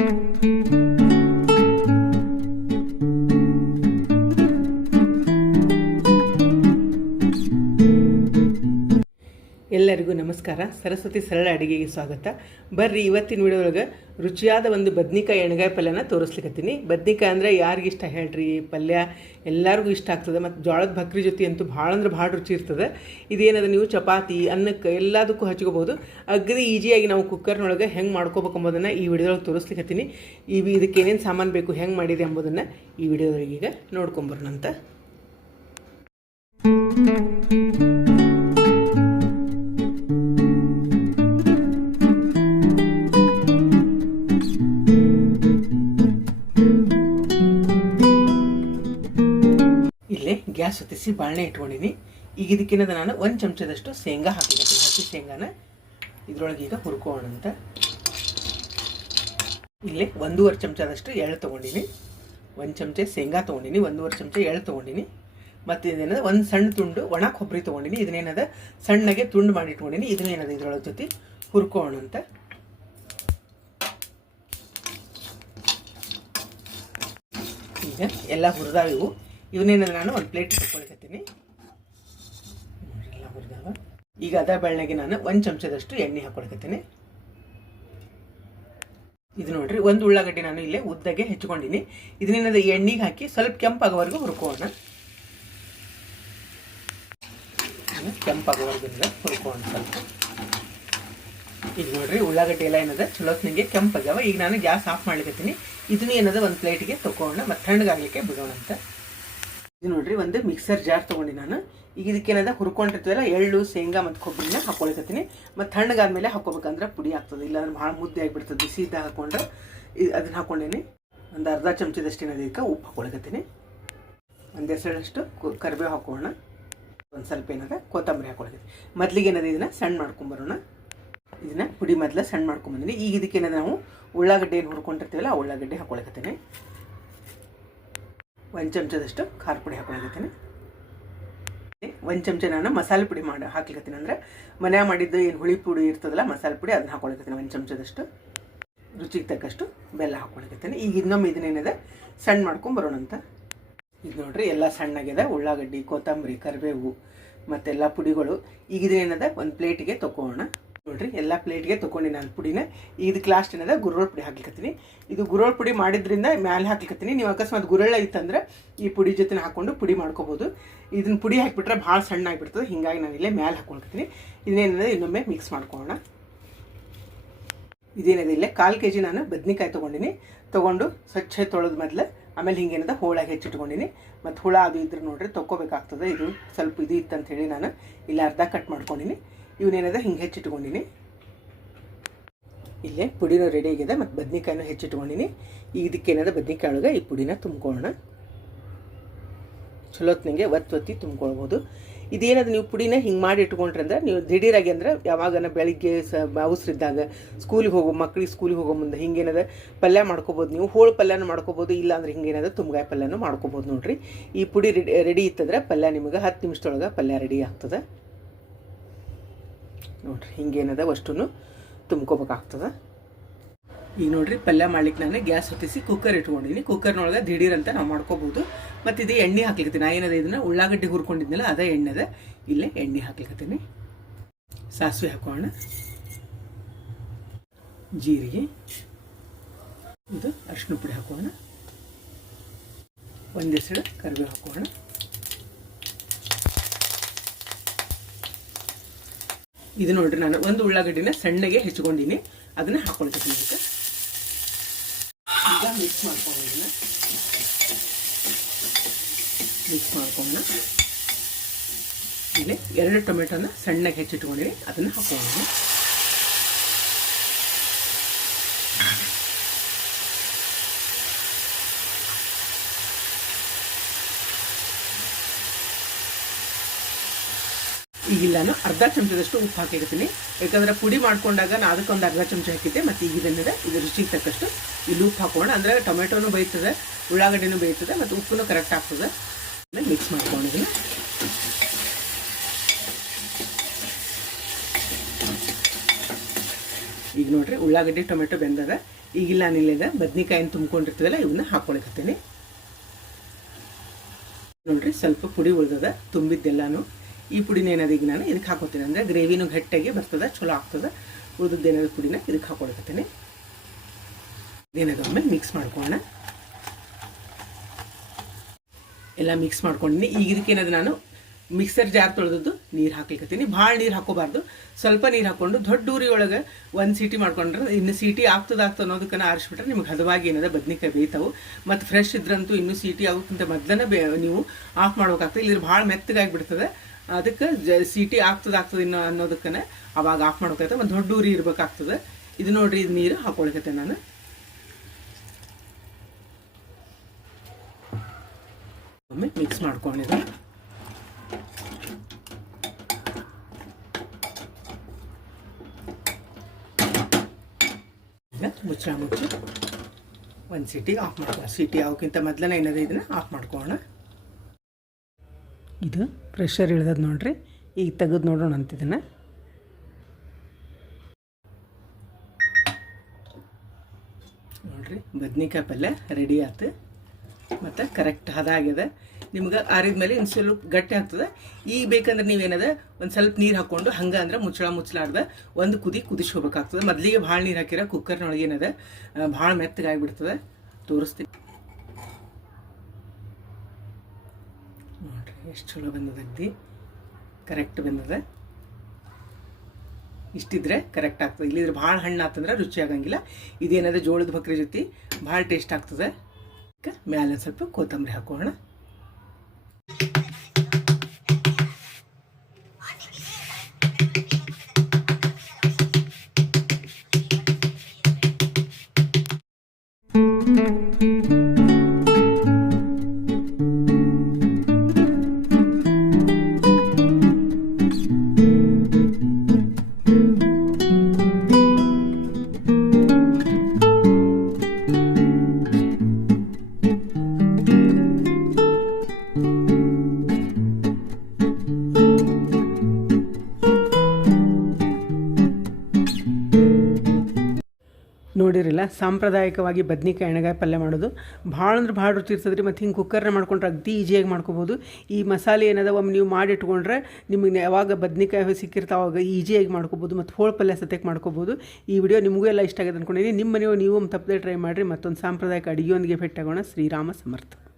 thank you ನಮಸ್ಕಾರ. ಸರಸ್ವತಿ ಸರಳ ಅಡುಗೆಗೆ ಸ್ವಾಗತ. ಬರ್ರಿ, ಇವತ್ತಿನ ವಿಡಿಯೋ ಒಳಗೆ ರುಚಿಯಾದ ಒಂದು ಬದ್ನಿಕಾಯಿ ಎಣ್ಗಾಯಿ ಪಲ್ಯನ ತೋರಿಸ್ಲಿಕ್ಕತ್ತೀನಿ ಬದ್ನಿಕಾಯಿ ಅಂದರೆ ಯಾರಿಗಿಷ್ಟ ಹೇಳ್ರಿ? ಪಲ್ಯ ಎಲ್ಲರಿಗೂ ಇಷ್ಟ ಆಗ್ತದೆ ಮತ್ತು ಜೋಳದ ಭಕ್ರಿ ಜೊತೆ ಅಂತೂ ಭಾಳ ಅಂದ್ರೆ ಭಾಳ ರುಚಿ ಇರ್ತದೆ. ಇದೇನದ ನೀವು ಚಪಾತಿ, ಅನ್ನಕ್ಕೆ ಎಲ್ಲದಕ್ಕೂ ಹಚ್ಕೋಬೋದು ಅಗ್ರಿ ಈಜಿಯಾಗಿ ನಾವು ಕುಕ್ಕರ್ನೊಳಗೆ ಹೆಂಗೆ ಮಾಡ್ಕೋಬೇಕು ಅಂಬೋದನ್ನು ಈ ವಿಡಿಯೋದೊಳಗೆ ತೋರಿಸ್ಲಿಕತ್ತೀನಿ. ಈ ಇದಕ್ಕೆ ಏನೇನು ಸಾಮಾನು ಬೇಕು, ಹೆಂಗೆ ಮಾಡಿದೆ ಎಂಬುದನ್ನು ಈ ವಿಡಿಯೋದೊಳಗೆ ಈಗ ನೋಡ್ಕೊಂಬರೋಣಂತ. ಇಲ್ಲೇ ಬಾಳೆ ಇಟ್ಕೊಂಡಿನಿ ಈಗ ಇದಕ್ಕಿನ್ನದ ನಾನು ಒಂದು ಚಮಚದಷ್ಟು ಶೇಂಗಾ ಹಾಕಿದ್ದೀನಿ. ಹಸಿ ಶೇಂಗಾನ ಇದ್ರೊಳಗೆ ಈಗ ಹುರ್ಕೋಣ ಅಂತ. ಇಲ್ಲೇ ಒಂದೂವರೆ ಚಮಚದಷ್ಟು ಎಳ್ಳು ತೊಗೊಂಡಿನಿ. ಒಂದು ಚಮಚ ಶೇಂಗಾ ತೊಗೊಂಡಿನಿ, ಒಂದೂವರೆ ಚಮಚ ಎಳ್ಳು ತೊಗೊಂಡಿನಿ. ಮತ್ತು ಇದೇನದ, ಒಂದು ಸಣ್ಣ ತುಂಡು ಒಣ ಕೊಬ್ಬರಿ ತೊಗೊಂಡಿನಿ. ಇದನ್ನೇನದ, ಸಣ್ಣಗೆ ತುಂಡು ಮಾಡಿ ಇಟ್ಕೊಂಡಿನಿ. ಇದನ್ನೇನದ ಇದ್ರೊಳಗೆ ಜೊತೆ ಹುರ್ಕೋಣ ಅಂತ. ಈಗ ಎಲ್ಲ ಹುರಿದಾವ ಇವು ನಾನು ಒಂದು ಪ್ಲೇಟ್ ಇಟ್ಕೊಳ್ಕತ್ತೀನಿ ಈಗ ಅದ ಬೆಳ್ಳಗೆ ನಾನು ಒಂದು ಚಮಚದಷ್ಟು ಎಣ್ಣೆ ಹಾಕೊಳ್ಕತ್ತೀನಿ. ಇದು ನೋಡ್ರಿ, ಒಂದು ಉಳ್ಳಾಗಡ್ಡಿ ನಾನು ಇಲ್ಲೇ ಉದ್ದಗೆ ಹೆಚ್ಕೊಂಡಿನಿ. ಇದನ್ನೇನದ ಎಣ್ಣೆಗೆ ಹಾಕಿ ಸ್ವಲ್ಪ ಕೆಂಪಾಗೋವರೆಗೂ ಹುರ್ಕೋಣ ಕೆಂಪಾಗೋವರೆಗಿಂದ ಹುರ್ಕೋಣ ಸ್ವಲ್ಪ. ಈಗ ನೋಡ್ರಿ, ಉಳ್ಳಾಗಡ್ಡಿ ಎಲ್ಲ ಏನದ ಚಲೋತ್ನಿಗೆ ಕೆಂಪಾಗ್ಯಾವ. ಈಗ ನಾನು ಗ್ಯಾಸ್ ಆಫ್ ಮಾಡ್ಲಿಕ್ಕತ್ತೀನಿ ಇದನ್ನ ಏನದ ಒಂದು ಪ್ಲೇಟಿಗೆ ತಗೋಣ ಮತ್ತು ತಣ್ಣಗಾಗಲಿಕ್ಕೆ ಬಿಡೋಣ ಅಂತ. ಇದು ನೋಡ್ರಿ, ಒಂದು ಮಿಕ್ಸರ್ ಜಾರ್ ತೊಗೊಂಡು ನಾನು. ಈಗ ಇದಕ್ಕೇನದ ಹುರ್ಕೊಂಡಿರ್ತೀವಲ್ಲ ಎಳ್ಳು, ಶೇಂಗಾ ಮತ್ತು ಕೊಬ್ಬರಿನ ಹಾಕೊಳಕತ್ತೀನಿ ಮತ್ತು ತಣ್ಣಗಾದ್ಮೇಲೆ ಹಾಕೋಬೇಕಂದ್ರೆ ಪುಡಿ ಆಗ್ತದೆ. ಇಲ್ಲಾಂದ್ರೆ ಭಾಳ ಮುದ್ದೆ ಆಗಿಬಿಡ್ತದೆ ಬಿಸಿ ಇದ್ದಾಗ ಹಾಕೊಂಡ್ರೆ ಅದನ್ನ ಹಾಕೊಂಡೇನಿ. ಒಂದು ಅರ್ಧ ಚಮಚದಷ್ಟು ಇದಕ್ಕೆ ಉಪ್ಪು ಹಾಕೊಳಕತ್ತೀನಿ ಒಂದು ಎಸಳಷ್ಟು ಕರಿಬೇವು ಹಾಕೋಣ. ಒಂದು ಸ್ವಲ್ಪ ಏನದ, ಕೊತ್ತಂಬರಿ ಹಾಕೊಳಕತ್ತೀನಿ ಮೊದ್ಲಿಗೆ ಏನದ ಇದನ್ನ, ಸಣ್ಣ ಮಾಡ್ಕೊಂಬರೋಣ. ಇದನ್ನ ಪುಡಿ ಮೊದಲು ಸಣ್ಣ ಮಾಡ್ಕೊಂಬಂದಿನಿ. ಈಗ ಇದಕ್ಕೇನದ ನಾವು, ಉಳ್ಳಾಗಡ್ಡೆ ಏನು ಹುರ್ಕೊಂಡಿರ್ತೀವಲ್ಲ, ಆ ಉಳ್ಳಾಗಡ್ಡೆ ಹಾಕೊಳಕತ್ತೀನಿ ಒಂದು ಚಮಚದಷ್ಟು ಖಾರ ಪುಡಿ ಹಾಕೊಳಕತ್ತೀನಿ ಒಂದು ಚಮಚ ನಾನು ಮಸಾಲೆ ಪುಡಿ ಮಾಡಿ ಹಾಕ್ಲಿಕತ್ತೀನಿ. ಅಂದರೆ ಮನ್ಯಾಗ ಮಾಡಿದ್ದು ಏನು ಹುಳಿ ಪುಡಿ ಇರ್ತದಲ್ಲ ಮಸಾಲೆ ಪುಡಿ ಅದನ್ನ ಹಾಕೊಳಕತ್ತೀನಿ ಒಂದು ಚಮಚದಷ್ಟು. ರುಚಿಗೆ ತಕ್ಕಷ್ಟು ಬೆಲ್ಲ ಹಾಕೊಳಕತ್ತೀನಿ ಈಗ ಇನ್ನೊಮ್ಮೆ ಇದನ್ನೇನಿದೆ ಸಣ್ಣ ಮಾಡ್ಕೊಂಡು ಇದು ಈಗ ನೋಡ್ರಿ, ಎಲ್ಲ ಸಣ್ಣಗಿದೆ. ಉಳ್ಳಾಗಡ್ಡಿ, ಕೊತ್ತಂಬರಿ, ಕರಿಬೇವು ಮತ್ತೆಲ್ಲ ಪುಡಿಗಳು. ಈಗ ಇದನ್ನೇನದ ಒಂದು ಪ್ಲೇಟಿಗೆ ತಗೋಣ. ನೋಡ್ರಿ ಎಲ್ಲ ಪ್ಲೇಟ್ಗೆ ತೊಗೊಂಡಿ ನಾನು ಪುಡಿನ. ಇದಕ್ಕೆ ಲಾಸ್ಟ್ ಏನದ ಗುರೋಳ್ ಪುಡಿ ಹಾಕ್ಲಿಕತ್ತೀನಿ. ಇದು ಗುರೋಳ್ ಪುಡಿ ಮಾಡಿದ್ರಿಂದ ಮ್ಯಾಲೆ ಹಾಕ್ಲಿಕತ್ತೀನಿ. ನೀವು ಅಕಸ್ಮಾತ್ ಗುರಳ್ಳ ಇತ್ತಂದ್ರೆ ಈ ಪುಡಿ ಜೊತೆ ಹಾಕ್ಕೊಂಡು ಪುಡಿ ಮಾಡ್ಕೋಬೋದು. ಇದನ್ನ ಪುಡಿ ಹಾಕಿಬಿಟ್ರೆ ಭಾಳ ಸಣ್ಣ ಆಗಿಬಿಡ್ತದೆ ಹಿಂಗಾಗಿ ನಾನು ಇಲ್ಲೇ ಮ್ಯಾಲೆ ಹಾಕ್ಕೊಳ್ಕತ್ತೀನಿ. ಇದನ್ನೇನದ ಇನ್ನೊಮ್ಮೆ ಮಿಕ್ಸ್ ಮಾಡ್ಕೊಳ್ಳೋಣ. ಇದೇನಿದೆ ಇಲ್ಲೇ, ಕಾಲು ಕೆ ಜಿ ನಾನು ಬದ್ನಿಕಾಯಿ ತೊಗೊಂಡಿನಿ. ತೊಗೊಂಡು ಸ್ವಚ್ಛ ತೊಳೆದ ಮೊದಲು, ಆಮೇಲೆ ಹಿಂಗೇನದ, ಹೋಳಾಗಿ ಹೆಚ್ಚಿಟ್ಕೊಂಡಿನಿ. ಮತ್ತು ಹುಳ ಅದು ಇದ್ರೆ ನೋಡ್ರಿ ತೊಗೋಬೇಕಾಗ್ತದೆ ಇದು ಸ್ವಲ್ಪ ಇದು ಇತ್ತಂತ ಹೇಳಿ ನಾನು ಇಲ್ಲಿ ಅರ್ಧ ಕಟ್ ಮಾಡ್ಕೊಂಡಿನಿ. ಇವನೇನದ? ಹಿಂಗೆ ಹೆಚ್ಚಿಟ್ಕೊಂಡಿನಿ. ಇಲ್ಲೇ ಪುಡಿನೂ ರೆಡಿ ಆಗಿದೆ ಮತ್ತು ಬದ್ನಿಕಾಯಿನೂ ಹೆಚ್ಚಿಟ್ಕೊಂಡಿನಿ. ಈಗ ಇದಕ್ಕೇನದ? ಬದ್ನಿಕಾಯಿ ಒಳಗೆ ಈ ಪುಡಿನ ತುಂಬ್ಕೊಳ್ಳೋಣ. ಚಲೋತ್ನಂಗೆ ಒತ್ತು ಒತ್ತಿ ತುಂಬ್ಕೊಳ್ಬೋದು. ಇದೇನದು ನೀವು ಪುಡಿನ ಹಿಂಗೆ ಮಾಡಿ ಇಟ್ಕೊಂಡ್ರೆ ಅಂದ್ರೆ ನೀವು ದಿಢೀರಾಗಿ ಅಂದ್ರೆ ಯಾವಾಗನ ಬೆಳಿಗ್ಗೆ ಸ ಅವಸರಿದ್ದಾಗ ಸ್ಕೂಲಿಗೆ ಹೋಗೋ ಮಕ್ಳಿಗೆ ಸ್ಕೂಲಿಗೆ ಹೋಗೋ ಮುಂದೆ ಹಿಂಗೇನದ ಪಲ್ಯ ಮಾಡ್ಕೋಬೋದು ನೀವು. ಹೋಳು ಪಲ್ಯನೂ ಮಾಡ್ಕೋಬೋದು, ಇಲ್ಲ ಅಂದ್ರೆ ಹಿಂಗೇನದ ತುಂಬ್ಗಾಯಿ ಪಲ್ಯನೂ ಮಾಡ್ಕೋಬೋದು ನೋಡಿರಿ. ಈ ಪುಡಿ ರೆಡಿ ರೆಡಿ ಇತ್ತಂದ್ರೆ ಪಲ್ಯ ನಿಮಗೆ ಹತ್ತು ನಿಮಿಷದೊಳಗೆ ಪಲ್ಯ ರೆಡಿ ಆಗ್ತದೆ. ನೋಡ್ರಿ, ಹಿಂಗೇನದ ಅಷ್ಟು ತುಂಬ್ಕೋಬೇಕಾಗ್ತದೆ. ಈಗ ನೋಡ್ರಿ, ಪಲ್ಯ ಮಾಡ್ಲಿಕ್ಕೆ ನಾನು ಗ್ಯಾಸ್ ಹೊತ್ತಿಸಿ ಕುಕ್ಕರ್ ಇಟ್ಕೊಂಡಿನಿ ಕುಕ್ಕರ್ನೊಳಗೆ ಅಂತ ನಾವು ಮಾಡ್ಕೋಬಹುದು ಮತ್ತು ಇದು ಎಣ್ಣೆ ಹಾಕ್ಲಿಕತ್ತೀನಿ. ನಾ ಏನದ ಇದನ್ನ ಉಳ್ಳಾಗಡ್ಡಿ ಹುರ್ಕೊಂಡಿದ್ನಲ್ಲ, ಅದೇ ಎಣ್ಣೆದ. ಇಲ್ಲೇ ಎಣ್ಣೆ ಹಾಕ್ಲಿಕತ್ತೀನಿ. ಸಾಸಿವೆ ಹಾಕೋಣ. ಜೀರಿಗೆ. ಇದು ಅರ್ಶಿನ ಪುಡಿ ಹಾಕೋಣ. ಒಂದೆಸಳು ಕರಿಬೇವು ಹಾಕೋಣ. ಇದು ನೋಡ್ರಿ ನಾನು ಒಂದು ಉಳ್ಳಾಗಡ್ಡಿನ ಸಣ್ಣಗೆ ಹೆಚ್ಕೊಂಡಿನಿ ಅದನ್ನ ಹಾಕೊಳ್ತೀನಿ ಈಗ. ಮಿಕ್ಸ್ ಮಾಡ್ಕೊಂಡಿದ್ದೀನಿ ಮಿಕ್ಸ್ ಮಾಡ್ಕೊಂಡು ಇಲ್ಲಿ ಎರಡು ಟೊಮೆಟೊನ ಸಣ್ಣಗೆ ಹೆಚ್ಚಿಟ್ಕೊಂಡಿನಿ. ಅದನ್ನು ಹಾಕೊಂಡಿದ್ದೀನಿ ಈಗ ನಾನು ಅರ್ಧ ಚಮಚದಷ್ಟು ಉಪ್ಪು ಹಾಕಿರ್ತೀನಿ. ಯಾಕಂದ್ರೆ ಪುಡಿ ಮಾಡ್ಕೊಂಡಾಗ ನಾನು ಅದಕ್ಕೊಂದು ಅರ್ಧ ಚಮಚ ಹಾಕಿದ್ದೆ, ಮತ್ತು ಈಗ ಇದನ್ನಿದೆ ಇದು ರುಚಿಗೆ ತಕ್ಕಷ್ಟು ಇಲ್ಲಿ ಉಪ್ಪು ಹಾಕೋಣ. ಅಂದರೆ ಟೊಮೆಟೊನು ಬೇಯ್ತದೆ, ಉಳ್ಳಾಗಡ್ಡಿನೂ ಬೇಯ್ತದೆ, ಮತ್ತು ಉಪ್ಪುನು ಕರೆಕ್ಟ್ ಆಗ್ತದೆ. ಮಿಕ್ಸ್ ಮಾಡ್ಕೊಂಡಿದ್ದೀನಿ ಈಗ ನೋಡ್ರಿ, ಉಳ್ಳಾಗಡ್ಡಿ, ಟೊಮೆಟೊ ಬೆಂದದ. ಈಗಿಲ್ಲ ನಾನಿಲ್ಲದ ಬದ್ನಿಕಾಯಿನ ತುಂಬ್ಕೊಂಡಿರ್ತೀವಲ್ಲ, ಇವನ್ನ ಹಾಕ್ಕೊಳಕತ್ತೀನಿ ನೋಡ್ರಿ, ಸ್ವಲ್ಪ ಪುಡಿ ಉಳ್ದದ, ತುಂಬಿದ್ದೆಲ್ಲಾನು. ಈ ಪುಡಿನ ಏನದ ಈಗ ನಾನು ಇದಕ್ಕೆ ಹಾಕೋತೀನಿ. ಅಂದರೆ ಗ್ರೇವಿನೂ ಗಟ್ಟಿಯಾಗಿ ಬರ್ತದೆ, ಚಲೋ ಆಗ್ತದೆ. ಉಳಿದದ್ದೇನದ ಪುಡಿನ ಇದಕ್ಕೆ ಹಾಕೊಳಕತ್ತೀನಿ. ಇದೇನದೊಮ್ಮೆ ಮಿಕ್ಸ್ ಮಾಡ್ಕೊಳ್ಳೋಣ ಎಲ್ಲ ಮಿಕ್ಸ್ ಮಾಡ್ಕೊಂಡಿನಿ. ಈಗ ಇದಕ್ಕೆ ಏನದು ನಾನು ಮಿಕ್ಸರ್ ಜಾರ್ ತೊಳೆದದ್ದು ನೀರು ಹಾಕ್ಲಿಕ್ಕತ್ತೀನಿ ಭಾಳ ನೀರು ಹಾಕೋಬಾರ್ದು. ಸ್ವಲ್ಪ ನೀರು ಹಾಕ್ಕೊಂಡು ದೊಡ್ಡ ಊರಿ ಒಳಗೆ ಒಂದು ಸೀಟಿ ಮಾಡ್ಕೊಂಡ್ರೆ ಇನ್ನು ಸೀಟಿ ಆಗ್ತದ ಆಗ್ತದೆ ಅನ್ನೋದಕ್ಕನ್ನ ಆರಿಸ್ಬಿಟ್ರೆ ನಿಮ್ಗೆ ಹದವಾಗಿ ಏನದ ಬದ್ನಿಕಾಯಿ ಬೇಯ್ತಾವು. ಮತ್ತು ಫ್ರೆಶ್ ಇದ್ರಂತೂ ಇನ್ನೂ ಸೀಟಿ ಆಗೋಕ್ಕಿಂತ ಮೊದಲನೇ ನೀವು ಆಫ್ ಮಾಡ್ಬೇಕಾಗ್ತದೆ. ಇಲ್ಲಿ ಭಾಳ ಮೆತ್ತಗಾಗಿಬಿಡ್ತದೆ. ಅದಕ್ಕೆ ಜ ಸೀಟಿ ಆಗ್ತದೆ ಆಗ್ತದೆ ಇನ್ನು ಅನ್ನೋದಕ್ಕನೆ ಅವಾಗ ಆಫ್ ಮಾಡ್ಕೈತೆ ಒಂದು ದೊಡ್ಡ ಊರಿ ಇರ್ಬೇಕಾಗ್ತದೆ. ಇದು ನೋಡ್ರಿ, ಇದು ನೀರು ಹಾಕೊಳಕತ್ತೆ ನಾನು. ಒಮ್ಮೆ ಮಿಕ್ಸ್ ಮಾಡ್ಕೊಂಡಿದ್ದೆ ಈಗ ಮುಚ್ಚಳ ಮುಚ್ಚಿ ಒಂದು ಸಿಟಿ ಆಫ್ ಮಾಡ್ಕೊ ಸಿಟಿ ಅವಕ್ಕಿಂತ ಮೊದಲನೇ ಏನದ ಇದನ್ನ ಆಫ್ ಮಾಡ್ಕೊಳ್ಳೋಣ. ಇದು ಪ್ರೆಷರ್ ಇಳ್ದದ ನೋಡ್ರಿ. ಈಗ ತೆಗೆದು ನೋಡೋಣ ಅಂತಿದ್ದನ್ನ ನೋಡ್ರಿ, ಬದ್ನಿಕಾಯಿ ಪಲ್ಯ ರೆಡಿ ಆಯ್ತು ಮತ್ತು ಕರೆಕ್ಟ್ ಹದ ಆಗ್ಯದ ನಿಮ್ಗೆ ಆರಿದ ಮೇಲೆ ಇನ್ನು ಸ್ವಲ್ಪ ಗಟ್ಟಿ ಆಗ್ತದೆ. ಈಗ ಬೇಕಂದ್ರೆ ನೀವೇನದ, ಒಂದು ಸ್ವಲ್ಪ ನೀರು ಹಾಕ್ಕೊಂಡು ಹಂಗೆ ಅಂದ್ರೆ ಮುಚ್ಚಳ ಮುಚ್ಚಲಾರ್ದ ಒಂದು ಕುದಿ ಕುದಿಸ್ಕೋಬೇಕಾಗ್ತದೆ. ಮೊದಲಿಗೆ ಭಾಳ ನೀರು ಹಾಕಿರ ಕುಕ್ಕರ್ನೊಳಗೆ ಏನದ ಭಾಳ ಮೆತ್ತಗಾಗಿಬಿಡ್ತದೆ. ತೋರಿಸ್ತೀನಿ. ನೋಡ್ರಿ, ಎಷ್ಟು ಚಲೋ ಬಂದದಗ್ದಿ ಕರೆಕ್ಟ್ ಬಂದದ. ಇಷ್ಟಿದ್ರೆ ಕರೆಕ್ಟ್ ಆಗ್ತದೆ. ಇಲ್ಲಿದ್ರೆ ಭಾಳ ಹಣ್ಣು ಆತಂದ್ರೆ ರುಚಿ ಆಗಂಗಿಲ್ಲ. ಇದೇನದ ಜೋಳದ ಬಕ್ರಿ ಜೊತೆ ಭಾಳ ಟೇಸ್ಟ್ ಆಗ್ತದೆ. ಮ್ಯಾಲೆ ಸ್ವಲ್ಪ ಕೊತ್ತಂಬರಿ ಹಾಕೋಣ. ನೋಡಿರಿಲ್ಲ ಸಾಂಪ್ರದಾಯಿಕವಾಗಿ ಬದ್ನಿಕಾಯಿ ಎಣ್ಣೆಗಾಯಿ ಪಲ್ಯ ಮಾಡೋದು. ಭಾಳ ಅಂದ್ರೆ ಭಾಳ ರುಚಿ ಇರ್ತದೆ ರೀ. ಮತ್ತು ಹಿಂಗೆ ಕುಕ್ಕರ್ನ ಮಾಡ್ಕೊಂಡ್ರೆ ಅಗ್ದಿ ಈಜಿಯಾಗಿ ಮಾಡ್ಕೋಬೋದು. ಈ ಮಸಾಲೆ ಏನದ ಒಮ್ಮೆ ನೀವು ಮಾಡಿಟ್ಕೊಂಡ್ರೆ ನಿಮಗೆ ಯಾವಾಗ ಬದ್ನಿಕಾಯಿ ಸಿಕ್ಕಿರ್ತಾವೆ ಅವಾಗ ಈಜಿಯಾಗಿ ಮಾಡ್ಕೋಬೋದು. ಮತ್ತು ಹೋಳು ಪಲ್ಯ ಸತ್ಯಕ್ಕೆ ಮಾಡ್ಕೋಬೋದು. ಈ ವಿಡಿಯೋ ನಿಮಗೂ ಎಲ್ಲ ಇಷ್ಟ ಆಗಿದೆ ಅಂದ್ಕೊಂಡಿದ್ದೀನಿ ನಿಮ್ಮ ಮನೆಯು ನೀವು ತಪ್ಪದೆ ಟ್ರೈ ಮಾಡಿರಿ. ಮತ್ತೊಂದು ಸಾಂಪ್ರದಾಯಿಕ ಅಡುಗೆಯೊಂದಿಗೆ ಭೇಟಿಯಾಗೋಣ ಶ್ರೀರಾಮ ಸಮರ್ಥ.